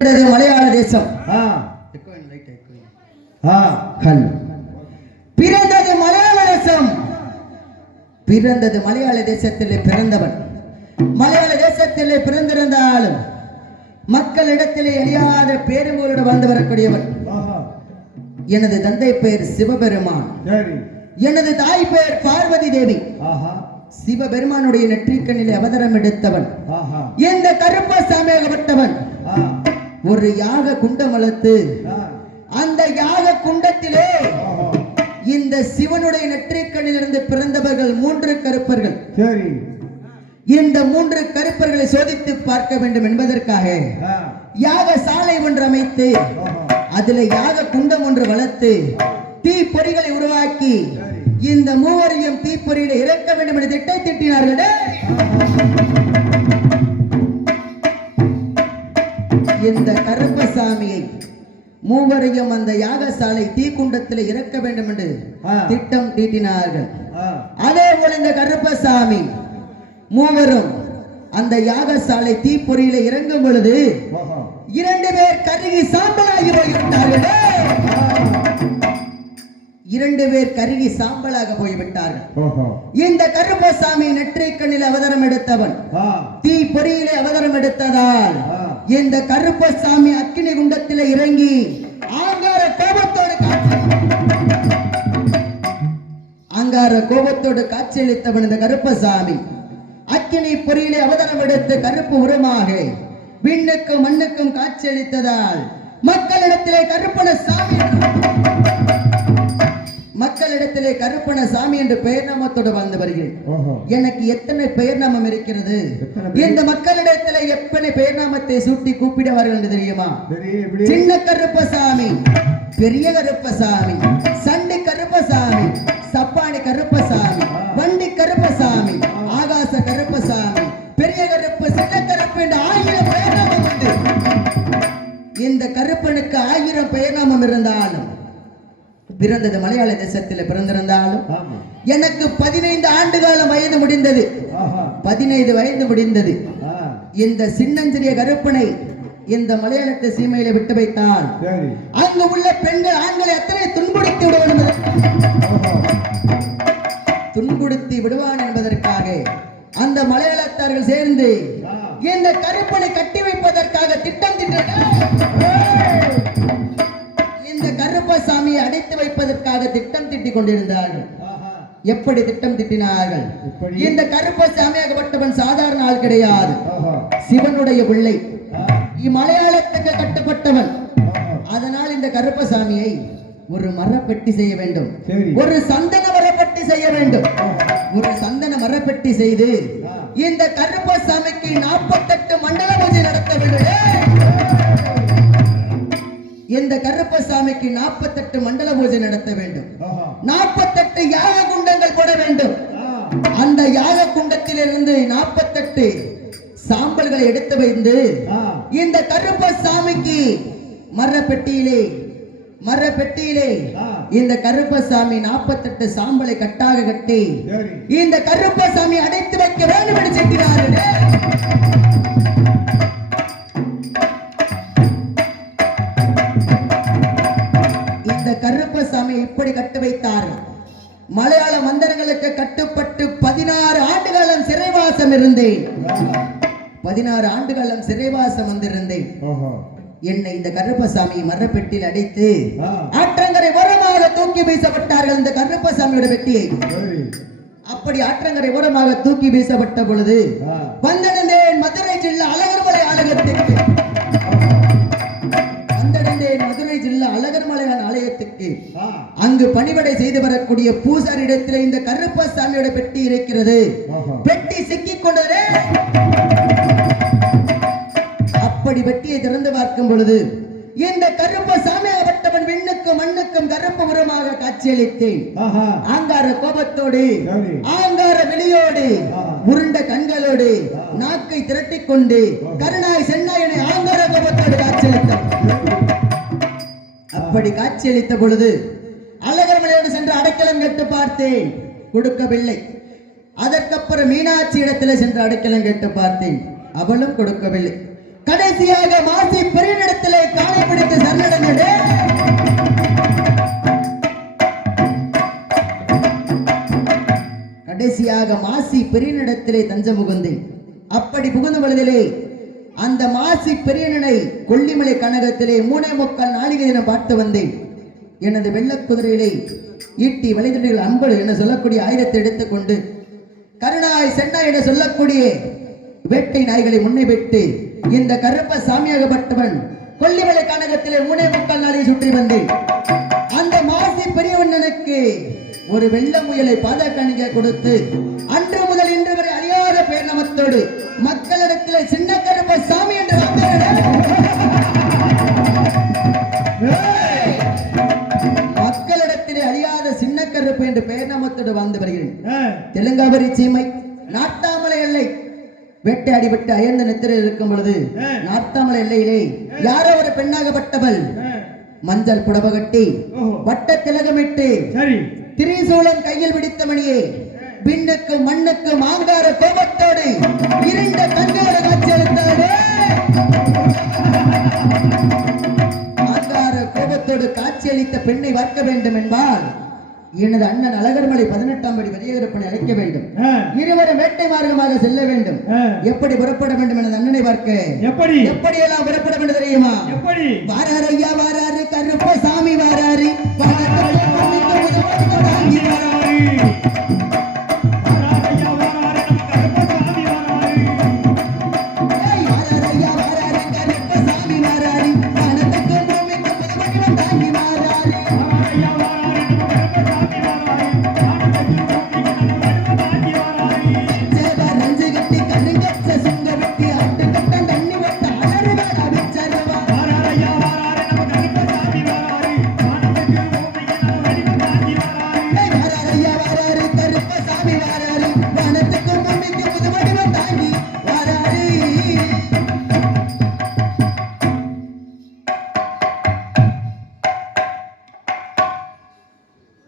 மலையாள தேசம் பிறந்தது மலையாள தேசம். பிறந்தது மலையாள தேசத்திலே பிறந்தவன். மலையாள தேசத்திலே பிறந்திருந்தாலும் மக்களிடத்திலே எளியாத பேருங்களோடு வாழ்ந்து வரக்கூடியவன். எனது தந்தை பெயர் சிவபெருமான், எனது தாய் பெயர் பார்வதி தேவி. சிவபெருமானுடைய நெற்றிக்கண்ணிலே அவதாரம் எடுத்தவன். இந்த கருப்பசாமியாகப்பட்டவன் ஒரு யாக குண்டம் வளர்த்து அந்த யாக குண்டத்திலே இந்த சிவனுடைய நெற்றிக்கண்ணிலிருந்து பிறந்தவர்கள் 3 கருப்பர்கள். இந்த 3 கருப்பர்களை சோதித்து பார்க்க வேண்டும் என்பதற்காக யாக சாலை ஒன்று அமைத்து அதில் யாக குண்டம் ஒன்று வளர்த்து தீப்பொறிகளை உருவாக்கி இந்த மூவரையும் தீப்பொறியில இறக்க வேண்டும் என்று திட்டம் திட்டினார்கள். இந்த கருப்பசாமியை மூவரையும் அந்த யாகசாலை தீக்குண்டத்தில் இறக்க வேண்டும் என்று திட்டம் தீட்டினார்கள். அதே போல இந்த கருப்பசாமி மூவரும் அந்த யாகசாலை தீப்பொறியில இறங்கும் பொழுது 2 பேர் கருகி சாம்பலாகி போய்விட்டார்கள். 2 பேர் கருகி சாம்பலாக போய்விட்டார்கள். இந்த கருப்பசாமி நெற்றிக்கண்ணில் அவதாரம் எடுத்தவன் தீ பொறியிலே அவதாரம் எடுத்ததால் இந்த கருப்பசாமி அக்கினி குண்டத்தில் இறங்கி ஆங்கார கோபத்தோடு காட்சியளித்தவன் இந்த கருப்பசாமி அக்கினி பொறியிலே அவதாரம் எடுத்து கருப்பு உருமாக விண்ணுக்கும் மண்ணுக்கும் காட்சியளித்ததால் மக்களிடத்திலே கருப்பண சாமி என்று பெயர் நாமத்தோடு வாழ்ந்து வருகிறேன். எனக்கு எத்தனை பெயர் நாமம் இருக்கிறது? இந்த மக்களிடத்திலே எத்தனை பெயர் நாமத்தை சூட்டி கூப்பிடுவார்கள் என்று தெரியுமா? சின்ன கருப்பசாமி, பெரிய கருப்பசாமி, சண்டி கருப்பசாமி, சப்பானி கருப்பசாமி, வண்டி கருப்பசாமி, ஆகாச கருப்பசாமி, பெரிய கருப்பு, சின்ன கருப்பு என்று 1000 பெயர் நாமம் உண்டு. இந்த கருப்பனுக்கு 1000 பெயர் நாமம் இருந்தாலும் பிறந்தது மலையாள தேசத்தில் பிறந்திருந்தாலும் எனக்கு 15 ஆண்டு காலம் வயது முடிந்தது. 15 வயது முடிந்தது. இந்த சின்னஞ்சிறிய கருப்பனை இந்த மலையாளத்தை சீமையில விட்டு வைத்தால் அங்கு உள்ள பெண்கள் ஆண்களை அத்தனை துன்புறுத்தி விடுவான் என்பதற்காக அந்த மலையாளத்தார்கள் சேர்ந்து இந்த கருப்பனை கட்டி வைப்பதற்காக திட்டம் கருப்பசாமியை அடைத்து வைப்பதற்காக திட்டம் திட்டிக் கொண்டிருந்தார்கள். எப்படி திட்டம் திட்டினார்கள்? இந்த கருப்பசாமியாகப்பட்டவன் சாதாரண ஆள் கிடையாது. சிவனுடைய பிள்ளை, மலையாளத்துக்கு கட்டப்பட்டவன். அதனால் இந்த கருப்பசாமியை ஒரு மரப்பெட்டி செய்ய வேண்டும், ஒரு சந்தன மரப்பெட்டி செய்ய வேண்டும். ஒரு சந்தன மரப்பெட்டி செய்து இந்த கருப்பசாமிக்கு 48 மண்டல பூஜை நடத்த வேண்டும். இந்த கருப்பசாமிக்கு 48 மண்டல பூஜை நடத்த வேண்டும். 48 யாக குண்டங்கள் போட வேண்டும். அந்த யாக குண்டத்திலிருந்து 48 சாம்பல்களை எடுத்து வைத்து இந்த கருப்பசாமிக்கு மரப்பெட்டியிலே இந்த கருப்பசாமி 48 சாம்பலை கட்டாக கட்டி இந்த கருப்பசாமி அடைத்து வைக்க வேண்டும் என்று சொல்கிறார்கள். கருப்பசாமி இப்படி கட்டு வைத்தார்கள். மலையாள மந்திரங்களுக்கு கட்டுப்பட்டு 16 ஆண்டு காலம் சிறைவாசம் இருந்தேன். 16 ஆண்டு காலம் சிறைவாசம் வந்திருந்தேன். என்னை இந்த கருப்பசாமி மரப்பெட்டியில் அடைத்து ஆற்றங்கரை ஓரமாக தூக்கி வீசப்பட்டார்கள். இந்த கருப்பசாமியோட பெட்டியை அப்படி ஆற்றங்கரை ஓரமாக தூக்கி வீசப்பட்ட பொழுது வந்தடைந்தேன் மதுரை ஜில்லா அழகர்மலை ஆலயத்திற்கு. மதுரை ஜில்லா அழகர்மலையான் ஆலயத்துக்கு அங்கு பணிவிடை செய்து வரக்கூடிய பூசாரி இடத்தில் இந்த கருப்பசாமியோட பெட்டி இருக்கிறது. பெட்டி சிக்கிக் கொண்டது. அப்படி பெட்டியை திறந்து பார்க்கும் பொழுது இந்த கருப்பசாமியாகப்பட்டவன் விண்ணுக்கும் மண்ணுக்கும் கருப்பு உரமாக காட்சியளித்தேன். ஆங்கார கோபத்தோடு, ஆங்கார வெளியோடு, உருண்ட கண்களோடு, நாக்கை திரட்டிக் கொண்டு கருணாய் சென்னாயனை ஆங்கார கோபத்தோடு காட்சியளித்தான். அப்படி காட்சியளித்த பொழுது அழகர்மலையோடு சென்று அடைக்கலம் கேட்டு பார்த்தேன், கொடுக்கவில்லை. அதற்கப்புறம் மீனாட்சி இடத்துல சென்று அடைக்கலம் கேட்டு பார்த்தேன், அவளும் கொடுக்கவில்லை. கடைசியாக மாசி பெரிய பெரியனிடத்திலே தஞ்சம் புகுந்தேன். அப்படி புகுந்த பொழுதிலே அந்த மாசி பெரியனனை கொல்லிமலை கனகத்திலே 3.25 நாளிகை தினம் பார்த்து வந்தேன். எனது வெள்ளக்குதிரையிலே ஈட்டி வழிதடிகள் அம்பு என சொல்லக்கூடிய ஆயுதத்தை எடுத்துக்கொண்டு கருணாய் சென்னாய் என சொல்லக்கூடிய வேட்டை நாய்களை முன்னே விட்டு இந்த கருப்ப சாமியாகப்பட்டவன் கொல்லிமலை கனகத்திலே 3.25 நாளிகை சுற்றி வந்தேன். அந்த மாசி பெரியவண்ணனுக்கு ஒரு வெள்ள முயலை பாதகாணிக்க கொடுத்து அன்று முதல் இன்று வரை அறியாத பேர் நமத்தோடு மக்களிடத்தில் சின்ன கருப்ப சாமி என்று மக்களிடத்திலே அறியாத சின்ன கருப்பு என்று பெயர் நாமத்தோடு வாழ்ந்து வருகிறேன். தெலுங்காவரி சீமை நாட்டாமலை எல்லை வேட்டையாடி விட்டு அயர்ந்த நித்திரையில் இருக்கும் பொழுது நாட்டாமலை எல்லையிலே யாரோ ஒரு பெண்ணாகப்பட்டவள் மஞ்சள் புடவ கட்டி வட்ட திலகமிட்டு திரிசூலம் கையில் பிடித்த மணியே விண்ணுக்கு மண்ணுக்கு மாங்கார கோபத்தோடு இருண்ட கண்ணோடு காட்சி அளித்தாலே மாங்கார கோபத்தோடு காட்சி அளித்த பெண்ணை பார்க்க வேண்டும் என்பால் எனது அண்ணன் அழகர்மலை 18ஆம் படி பெரியகருப்பனை அழைக்க வேண்டும். இருவரும் வேட்டை மார்க்கமாக செல்ல வேண்டும். எப்படி புறப்பட வேண்டும் எனது அண்ணனை பார்க்க எப்படி எல்லாம் புறப்பட வேண்டும் தெரியுமா? வாராரு ஐயா வாராரு கருப்ப சாமி வாராரு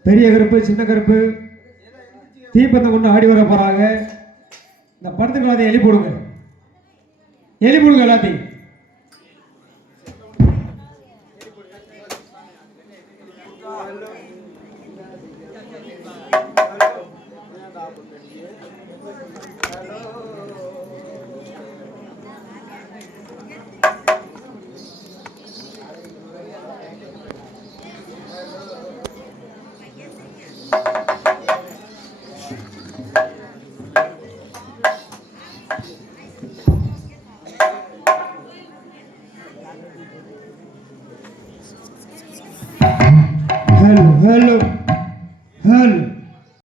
பெரிய கருப்பு சின்ன கருப்பு தீப்பந்தம் கொண்டு ஆடி வர போறாங்க. இந்த படத்துக்கு எல்லாத்தையும் எலி போடுங்க எல்லாத்தையும். Hello.